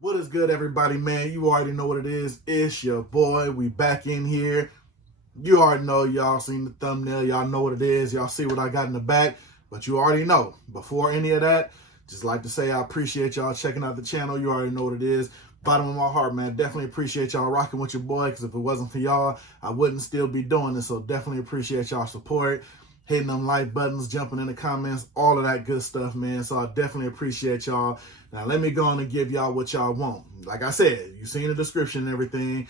What is good, everybody, man? You already know what it is. It's your boy. We back in here. You already know. Y'all seen the thumbnail. Y'all know what it is. Y'all see what I got in the back. But you already know. Before any of that, just like to say I appreciate y'all checking out the channel. You already know what it is. Bottom of my heart, man. Definitely appreciate y'all rocking with your boy. Because if it wasn't for y'all, I wouldn't still be doing this. So definitely appreciate y'all support. Hitting them like buttons, jumping in the comments, all of that good stuff, man. So I definitely appreciate y'all. Now, let me go on and give y'all what y'all want. Like I said, you seen the description and everything.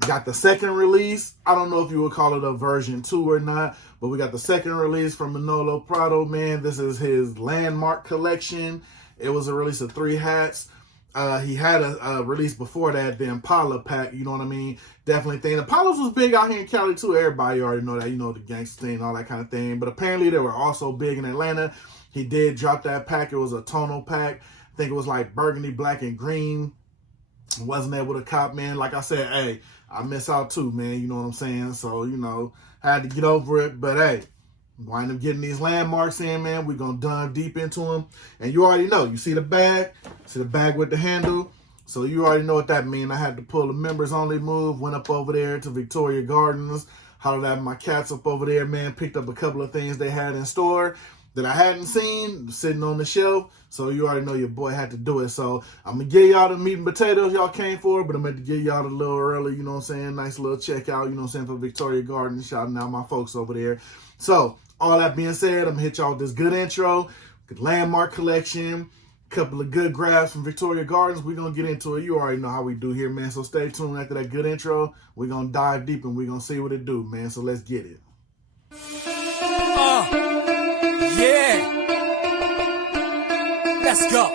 Got the second release. I don't know if you would call it a version 2 or not, but we got the second release from Manolo Prado, man. This is his landmark collection. It was a release of 3 hats. He had a release before that, the Impala pack, you know what I mean? Definitely thing. Impalas was big out here in Cali too. Everybody already know that, you know, the gangster thing, all that kind of thing. But apparently they were also big in Atlanta. He did drop that pack. It was a tonal pack. I think it was like burgundy, black, and green. Wasn't able to cop, man. Like I said, hey, I miss out too, man. You know what I'm saying? So, you know, had to get over it. But hey, wind up getting these landmarks in, man. We're going to dive deep into them. And you already know. You see the bag? See the bag with the handle? So you already know what that means. I had to pull the members only move. Went up over there to Victoria Gardens. Hollered at my cats up over there, man. Picked up a couple of things they had in store that I hadn't seen sitting on the shelf. So you already know your boy had to do it. So I'm going to give y'all the meat and potatoes y'all came for, but I'm going to give y'all a little early, you know what I'm saying? Nice little checkout, you know what I'm saying, for Victoria Gardens. Shouting out my folks over there. So all that being said, I'm going to hit y'all with this good intro, good landmark collection, couple of good grabs from Victoria Gardens. We're going to get into it. You already know how we do here, man. So stay tuned after that good intro. We're going to dive deep and we're going to see what it do, man. So let's get it. Yeah. Let's go.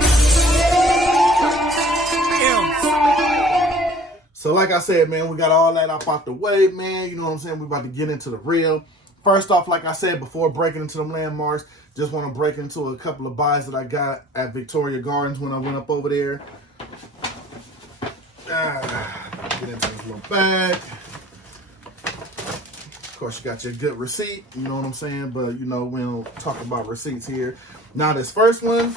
So like I said, man, we got all that up out the way, man. You know what I'm saying? We're about to get into the real. First off, like I said, before breaking into them landmarks, just want to break into a couple of buys that I got at Victoria Gardens when I went up over there. Get into this little bag. Of course, you got your good receipt, you know what I'm saying? But, you know, we don't talk about receipts here. Now, this first one,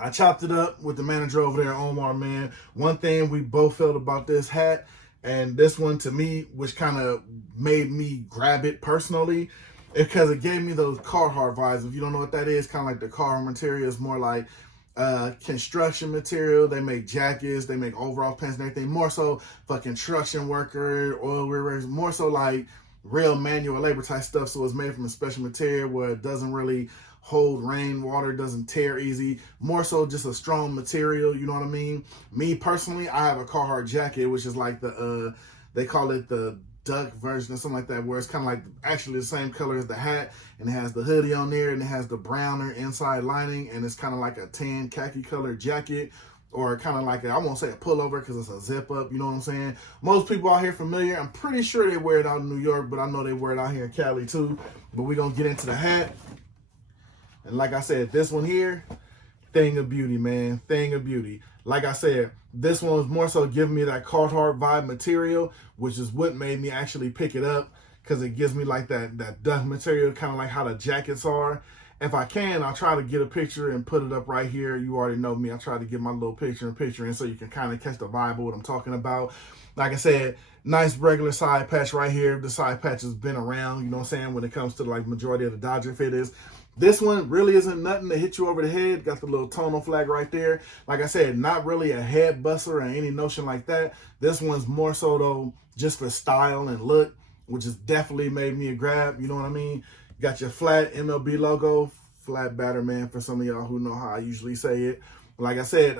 I chopped it up with the manager over there, Omar, man. One thing we both felt about this hat, and this one to me, which kind of made me grab it personally, because it gave me those Carhartt vibes. If you don't know what that is, kind of like the Carhartt material is more like construction material. They make jackets, they make overall pants and everything. More so for construction worker, oil riggers, more so like real manual labor type stuff. So it's made from a special material where it doesn't really hold rain, water, doesn't tear easy. More so just a strong material, you know what I mean? Me personally, I have a Carhartt jacket, which is like the, they call it the duck version or something like that, where it's kind of like actually the same color as the hat, and it has the hoodie on there, and it has the browner inside lining, and it's kind of like a tan khaki colored jacket, or kind of like I won't say a pullover because it's a zip up, you know what I'm saying? Most people out here familiar. I'm pretty sure they wear it out in New York, but I know they wear it out here in Cali too. But we're going to get into the hat. And like I said, this one here, thing of beauty, man. Thing of beauty. Like I said, this one was more so giving me that Carhartt vibe material, which is what made me actually pick it up, because it gives me like that duck material, kind of like how the jackets are. If I can, I'll try to get a picture and put it up right here. You already know me. I try to get my little picture in so you can kind of catch the vibe of what I'm talking about. Like I said, nice regular side patch right here. The side patch has been around, you know what I'm saying, when it comes to like majority of the Dodger fitteds. This one really isn't nothing to hit you over the head. Got the little tonal flag right there. Like I said, not really a head buster or any notion like that. This one's more so though just for style and look, which has definitely made me a grab, you know what I mean? Got your flat MLB logo, flat batter, man, for some of y'all who know how I usually say it. Like I said,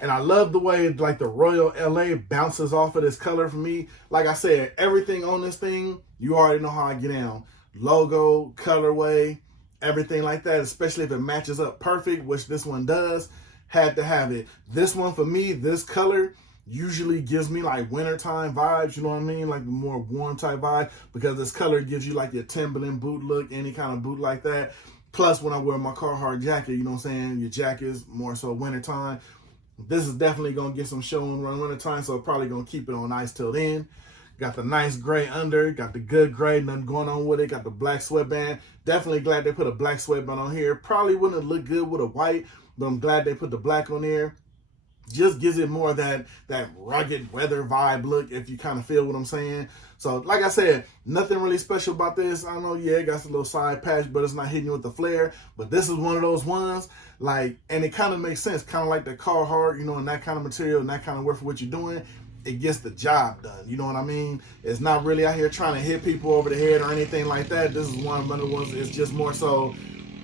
and I love the way like the Royal LA bounces off of this color for me. Like I said, everything on this thing, you already know how I get down. Logo, colorway, everything like that, especially if it matches up perfect, which this one does, had to have it. This one for me, this color, usually gives me like wintertime vibes, you know what I mean? Like the more warm type vibe, because this color gives you like your Timberland boot look, any kind of boot like that. Plus when I wear my Carhartt jacket, you know what I'm saying? Your jacket's more so wintertime. This is definitely going to get some show in wintertime, so probably going to keep it on ice till then. Got the nice gray under, got the good gray, nothing going on with it. Got the black sweatband. Definitely glad they put a black sweatband on here. Probably wouldn't have looked good with a white, but I'm glad they put the black on there. just gives it more of that rugged weather vibe look, if you kind of feel what I'm saying. So like I said, nothing really special about this. I know, yeah, it got a little side patch, but it's not hitting you with the flare. But this is one of those ones, like, and it kind of makes sense, kind of like the Carhartt, you know, and that kind of material and that kind of work for what you're doing. It gets the job done, you know what I mean? It's not really out here trying to hit people over the head or anything like that. This is one of the ones, it's just more so,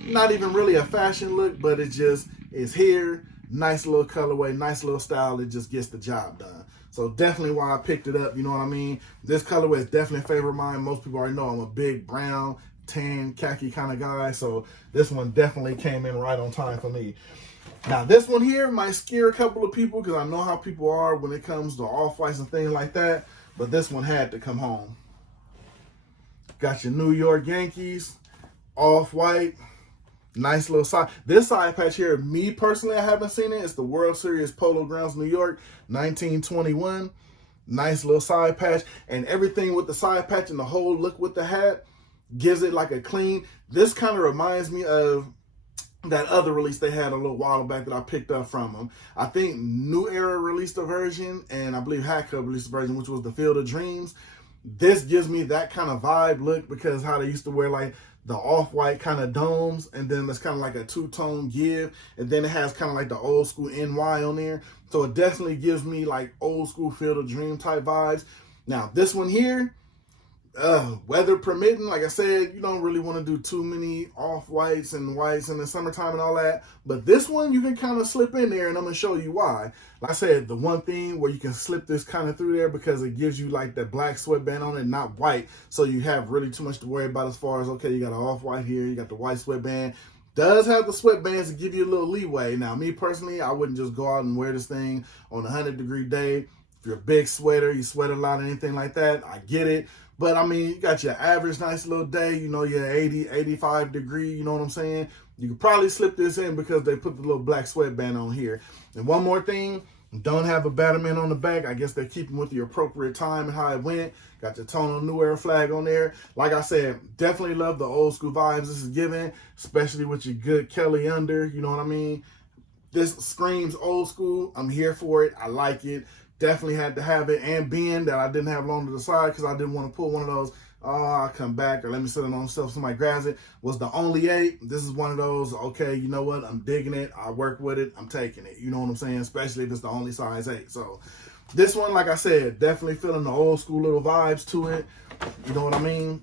not even really a fashion look, but it just is here. Nice little colorway, nice little style. It just gets the job done. So definitely why I picked it up, you know what I mean? This colorway is definitely a favorite of mine. Most people already know I'm a big brown, tan, khaki kind of guy. So this one definitely came in right on time for me. Now this one here might scare a couple of people because I know how people are when it comes to off-whites and things like that. But this one had to come home. Got your New York Yankees, off-white. Nice little side. This side patch here, me personally, I haven't seen it. It's the World Series Polo Grounds, New York, 1921. Nice little side patch. And everything with the side patch and the whole look with the hat gives it like a clean. This kind of reminds me of that other release they had a little while back that I picked up from them. I think New Era released a version, and I believe HatClub released a version, which was the Field of Dreams. This gives me that kind of vibe look because how they used to wear like the off-white kind of domes, and then it's kind of like a two-tone give, and then it has kind of like the old school NY on there. So it definitely gives me like old school Field of Dream type vibes. Now this one here, weather permitting, like I said, you don't really want to do too many off-whites and whites in the summertime and all that. But this one, you can kind of slip in there, and I'm going to show you why. Like I said, the one thing where you can slip this kind of through there because it gives you like that black sweatband on it, not white. So you have really too much to worry about as far as, okay, you got an off-white here, you got the white sweatband. Does have the sweatbands to give you a little leeway. Now, me personally, I wouldn't just go out and wear this thing on a 100-degree day. If you're a big sweater, you sweat a lot, anything like that, I get it. But, I mean, you got your average nice little day, you know, your 80, 85 degree, you know what I'm saying? You could probably slip this in because they put the little black sweatband on here. And one more thing, don't have a Batman on the back. I guess they're keeping with the appropriate time and how it went. Got your Tono New Era flag on there. Like I said, definitely love the old school vibes this is giving, especially with your good Kelly under, you know what I mean? This screams old school. I'm here for it. I like it. Definitely had to have it, and being that I didn't have it on to the side because I didn't want to pull one of those, oh, I'll come back or let me sit it on stuff, somebody grabs it, was the only 8. This is one of those, okay, you know what, I'm digging it, I work with it, I'm taking it, you know what I'm saying, especially if it's the only size 8. So this one, like I said, definitely feeling the old school little vibes to it, you know what I mean?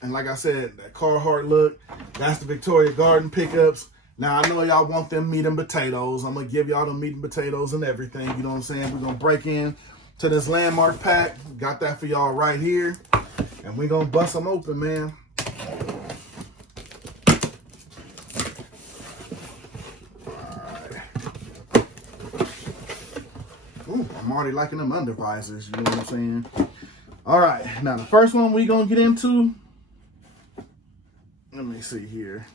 And like I said, that Carhartt look, that's the Victoria Garden pickups. Now, I know y'all want them meat and potatoes. I'm going to give y'all the meat and potatoes and everything. You know what I'm saying? We're going to break in to this landmark pack. Got that for y'all right here. And we're going to bust them open, man. Alright. Ooh, I'm already liking them under visors. You know what I'm saying? Alright. Now, the first one we're going to get into. Let me see here.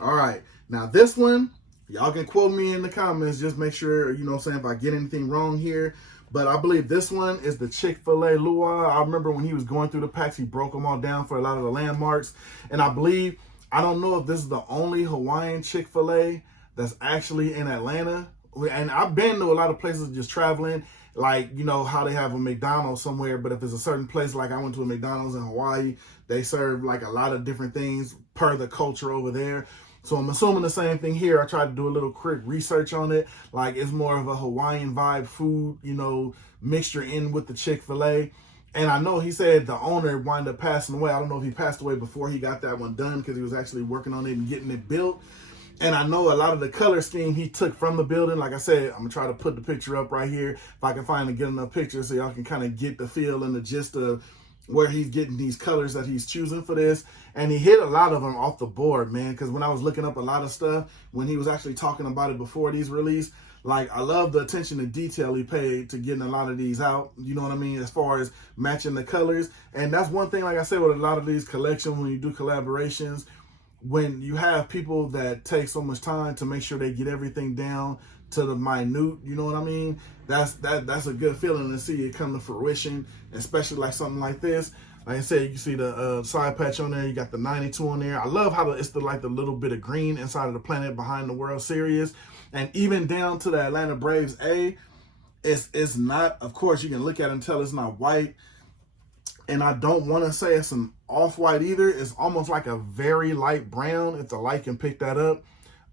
All right, now this one, y'all can quote me in the comments. Just make sure, you know what I'm saying, if I get anything wrong here. But I believe this one is the Chick-fil-A Luau. I remember when he was going through the packs, he broke them all down for a lot of the landmarks. And I believe, I don't know if this is the only Hawaiian Chick-fil-A that's actually in Atlanta. And I've been to a lot of places just traveling, like, you know, how they have a McDonald's somewhere. But if it's a certain place, like I went to a McDonald's in Hawaii, they serve like a lot of different things per the culture over there. So I'm assuming the same thing here. I tried to do a little quick research on it. Like it's more of a Hawaiian vibe food, you know, mixture in with the Chick-fil-A. And I know he said the owner wound up passing away. I don't know if he passed away before he got that one done because he was actually working on it and getting it built. And I know a lot of the color scheme he took from the building. Like I said, I'm going to try to put the picture up right here if I can find and get enough pictures so y'all can kind of get the feel and the gist of where he's getting these colors that he's choosing for this. And he hit a lot of them off the board, man, because when I was looking up a lot of stuff, when he was actually talking about it before these released, like, I love the attention to detail he paid to getting a lot of these out, you know what I mean, as far as matching the colors. And that's one thing, like I said, with a lot of these collections, when you do collaborations, when you have people that take so much time to make sure they get everything down to the minute, you know what I mean? That's a good feeling to see it come to fruition, especially like something like this. Like I said, you can see the side patch on there. You got the 92 on there. I love how it's like the little bit of green inside of the planet behind the World Series. And even down to the Atlanta Braves A, it's not, of course, you can look at it and tell it's not white. And I don't want to say it's an off-white either. It's almost like a very light brown, if the light can pick that up,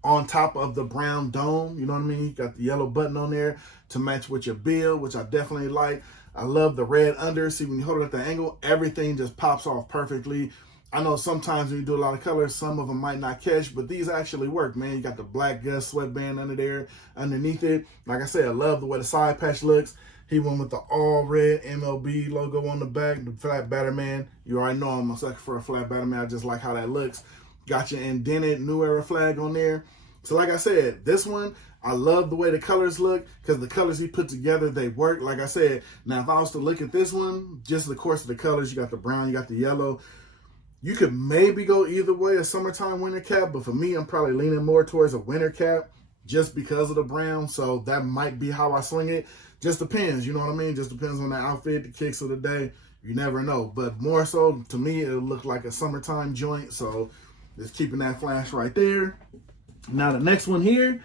on top of the brown dome. You know what I mean? You got the yellow button on there to match with your bill, which I definitely like. I love the red under. See, when you hold it at the angle, everything just pops off perfectly. I know sometimes when you do a lot of colors, some of them might not catch, but these actually work, man. You got the black Gus sweatband under there, underneath it. Like I said, I love the way the side patch looks. He went with the all red MLB logo on the back, the flat batter man. You already know I'm a sucker for a flat batter man. I just like how that looks. Got your indented New Era flag on there. So like I said, this one, I love the way the colors look because the colors he put together, they work. Like I said, now if I was to look at this one, just the course of the colors, you got the brown, you got the yellow. You could maybe go either way, a summertime winter cap, but for me, I'm probably leaning more towards a winter cap just because of the brown. So that might be how I swing it. Just depends, you know what I mean? Just depends on the outfit, the kicks of the day. You never know. But more so, to me, it'll look like a summertime joint. So just keeping that flash right there. Now the next one here,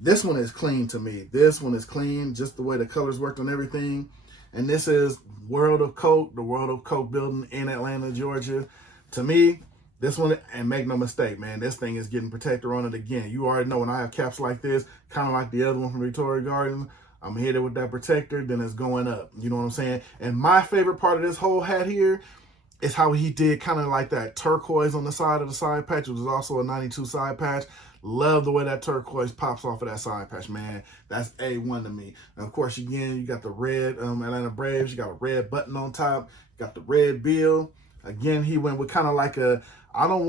this one is clean to me. This one is clean, just the way the colors worked on everything. And this is World of Coke, the World of Coke building in Atlanta, Georgia. To me, this one, and make no mistake, man, this thing is getting protector on it again. You already know when I have caps like this, kind of like the other one from Victoria Gardens, I'm hit it with that protector, then it's going up. You know what I'm saying? And my favorite part of this whole hat here is how he did kind of like that turquoise on the side of the side patch, which is also a 92 side patch. Love the way that turquoise pops off of that side patch, man. That's A1 to me. And of course, again, you got the red Atlanta Braves. You got a red button on top. You got the red bill. Again, he went with kind of like a, I don't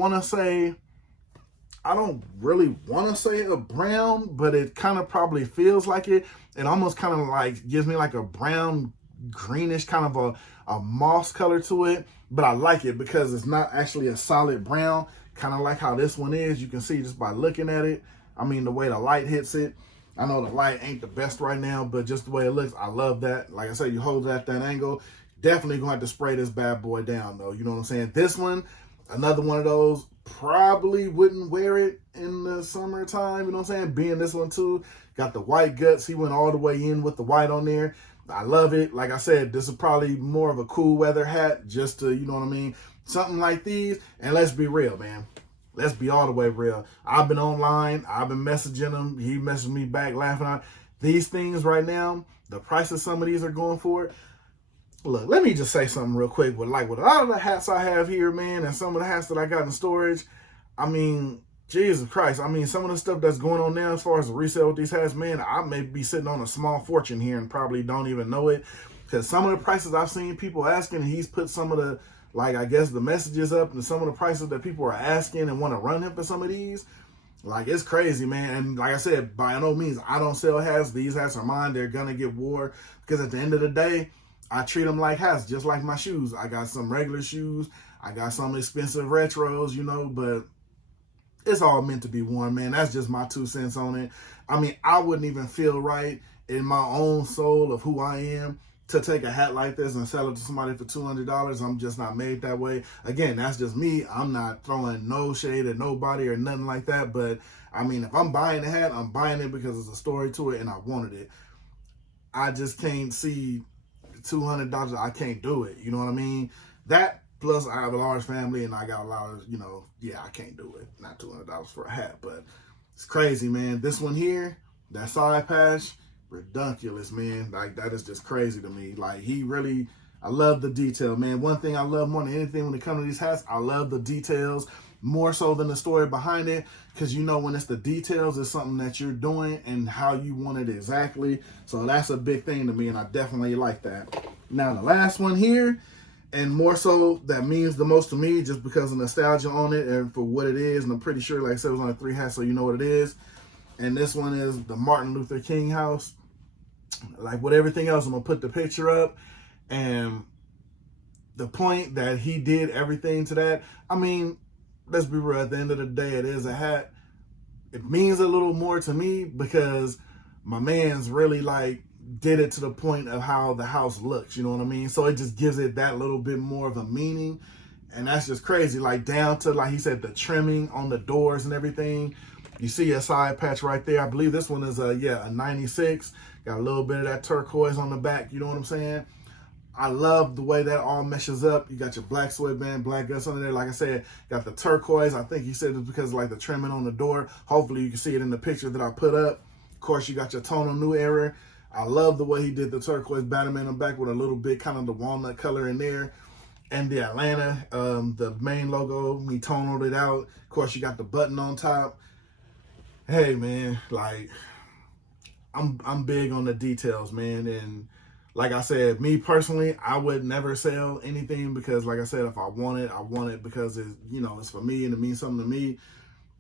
really want to say a brown, but it kind of probably feels like it. It almost kind of like gives me like a brown, greenish kind of a moss color to it. But I like it because it's not actually a solid brown, kind of like how this one is. You can see just by looking at it. I mean, the way the light hits it. I know the light ain't the best right now, but just the way it looks, I love that. Like I said, you hold it at that angle. Definitely going to have to spray this bad boy down, though. You know what I'm saying? This one, another one of those, probably wouldn't wear it in the summertime. You know what I'm saying? Being this one, too. Got the white guts. He went all the way in with the white on there. I love it. Like I said, this is probably more of a cool weather hat, just to, you know what I mean? Something like these. And let's be real, man. Let's be all the way real. I've been online. I've been messaging him. He messaged me back laughing at these things right now. The prices some of these are going for. Look, let me just say something real quick. With a lot of the hats I have here, man, and some of the hats that I got in storage, I mean, Jesus Christ. I mean, some of the stuff that's going on now as far as the resale with these hats, man, I may be sitting on a small fortune here and probably don't even know it. Because some of the prices I've seen people asking, and he's put some of the, like, I guess the messages up, and some of the prices that people are asking and want to run him for some of these, like, it's crazy, man. And like I said, by no means, I don't sell hats. These hats are mine. They're going to get wore. Because at the end of the day, I treat them like hats, just like my shoes. I got some regular shoes. I got some expensive retros, you know, but it's all meant to be worn, man. That's just my 2 cents on it. I mean, I wouldn't even feel right in my own soul of who I am to take a hat like this and sell it to somebody for $200. I'm just not made that way. Again, that's just me. I'm not throwing no shade at nobody or nothing like that. But, I mean, if I'm buying a hat, I'm buying it because there's a story to it and I wanted it. I just can't see $200. I can't do it. You know what I mean? That, plus I have a large family and I got a lot of, you know, yeah, I can't do it. Not $200 for a hat, but it's crazy, man. This one here, that side patch, ridiculous, man. Like, that is just crazy to me. Like, he really, I love the detail, man. One thing I love more than anything when it comes to these hats, I love the details more so than the story behind it. Because, you know, when it's the details, it's something that you're doing and how you want it exactly. So that's a big thing to me, and I definitely like that. Now, the last one here, and more so that means the most to me just because of nostalgia on it and for what it is. And I'm pretty sure, like I said, it was only 3 hats, so you know what it is. And this one is the Martin Luther King house. Like with everything else, I'm going to put the picture up. And the point that he did everything to that, I mean, let's be real, at the end of the day, it is a hat. It means a little more to me because my man's really like did it to the point of how the house looks, you know what I mean? So it just gives it that little bit more of a meaning. And that's just crazy. Like down to, like he said, the trimming on the doors and everything. You see a side patch right there. I believe this one is a 96. Got a little bit of that turquoise on the back. You know what I'm saying? I love the way that all meshes up. You got your black sweatband, black guts under there. Like I said, got the turquoise. I think he said it's because of like the trimming on the door. Hopefully you can see it in the picture that I put up. Of course, you got your tonal new era. I love the way he did the turquoise Batman on the back with a little bit kind of the walnut color in there. And the Atlanta, the main logo, he tonaled it out. Of course, you got the button on top. Hey, man, like, I'm big on the details, man. And like I said, me personally, I would never sell anything because, like I said, if I want it because it's, you know, it's for me and it means something to me.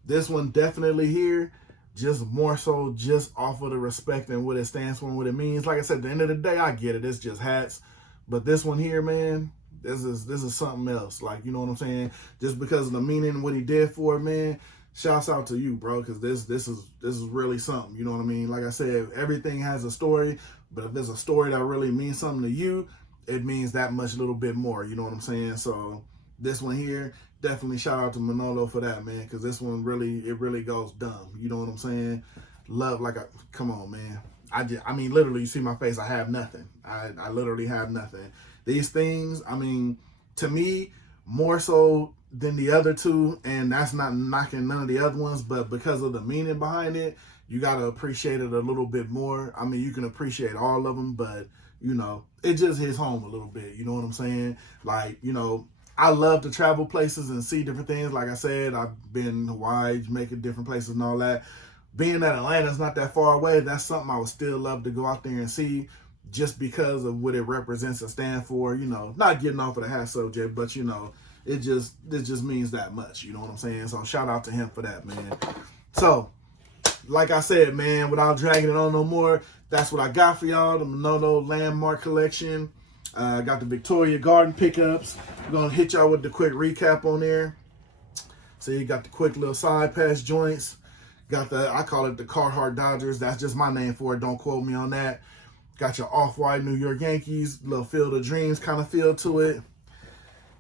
This one definitely here, just more so just off of the respect and what it stands for and what it means. Like I said, at the end of the day, I get it. It's just hats. But this one here, man, this is something else. Like, you know what I'm saying? Just because of the meaning and what he did for it, man. Shouts out to you, bro, because this is really something. You know what I mean? Like I said, everything has a story, but if there's a story that really means something to you, it means that much a little bit more. You know what I'm saying? So this one here, definitely shout out to Manolo for that, man, because this one really goes dumb. You know what I'm saying? Love, like, come on, man. I mean, literally, you see my face. I have nothing. I literally have nothing. These things, I mean, to me, more so than the other two, and that's not knocking none of the other ones, but because of the meaning behind it, you got to appreciate it a little bit more. I mean, you can appreciate all of them, but, you know, it just hits home a little bit. You know what I'm saying? Like, you know, I love to travel places and see different things. Like I said, I've been in Hawaii, Jamaica, different places and all that. Being that Atlanta's not that far away, that's something I would still love to go out there and see just because of what it represents and stand for. You know, not getting off of the hat subject, but, you know, it just means that much. You know what I'm saying? So shout out to him for that, man. So, like I said, man, without dragging it on no more, that's what I got for y'all, the Manolo Landmark Collection. I got the Victoria Garden pickups. I'm going to hit y'all with the quick recap on there. So you got the quick little side pass joints. Got the, I call it the Carhartt Dodgers. That's just my name for it. Don't quote me on that. Got your off-white New York Yankees, little Field of Dreams kind of feel to it.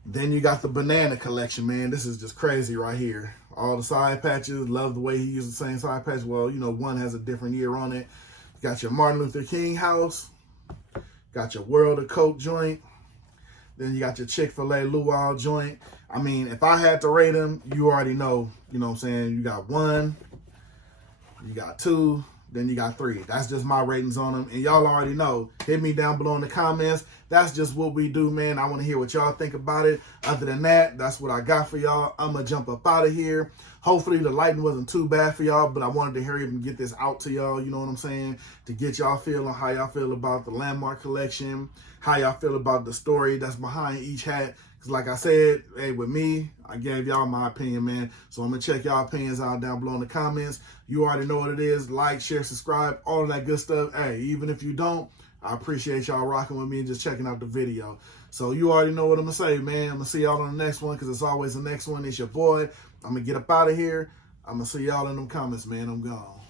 Then you got the banana collection, man. This is just crazy right here. All the side patches. Love the way he used the same side patch. Well, you know, one has a different year on it. Got your Martin Luther King house. Got your World of Coke joint. Then you got your Chick-fil-A Luau joint. I mean, if I had to rate them, you already know, you know what I'm saying? You got 1, you got 2, then you got 3. That's just my ratings on them. And y'all already know. Hit me down below in the comments. That's just what we do, man. I want to hear what y'all think about it. Other than that, that's what I got for y'all. I'm going to jump up out of here. Hopefully the lighting wasn't too bad for y'all, but I wanted to hurry up and get this out to y'all, you know what I'm saying? To get y'all feeling how y'all feel about the Landmark Collection, how y'all feel about the story that's behind each hat. Because like I said, hey, with me, I gave y'all my opinion, man. So I'm going to check y'all opinions out down below in the comments. You already know what it is. Like, share, subscribe, all of that good stuff. Hey, even if you don't, I appreciate y'all rocking with me and just checking out the video. So you already know what I'm going to say, man. I'm going to see y'all on the next one because it's always the next one. It's your boy. I'm going to get up out of here. I'm going to see y'all in them comments, man. I'm gone.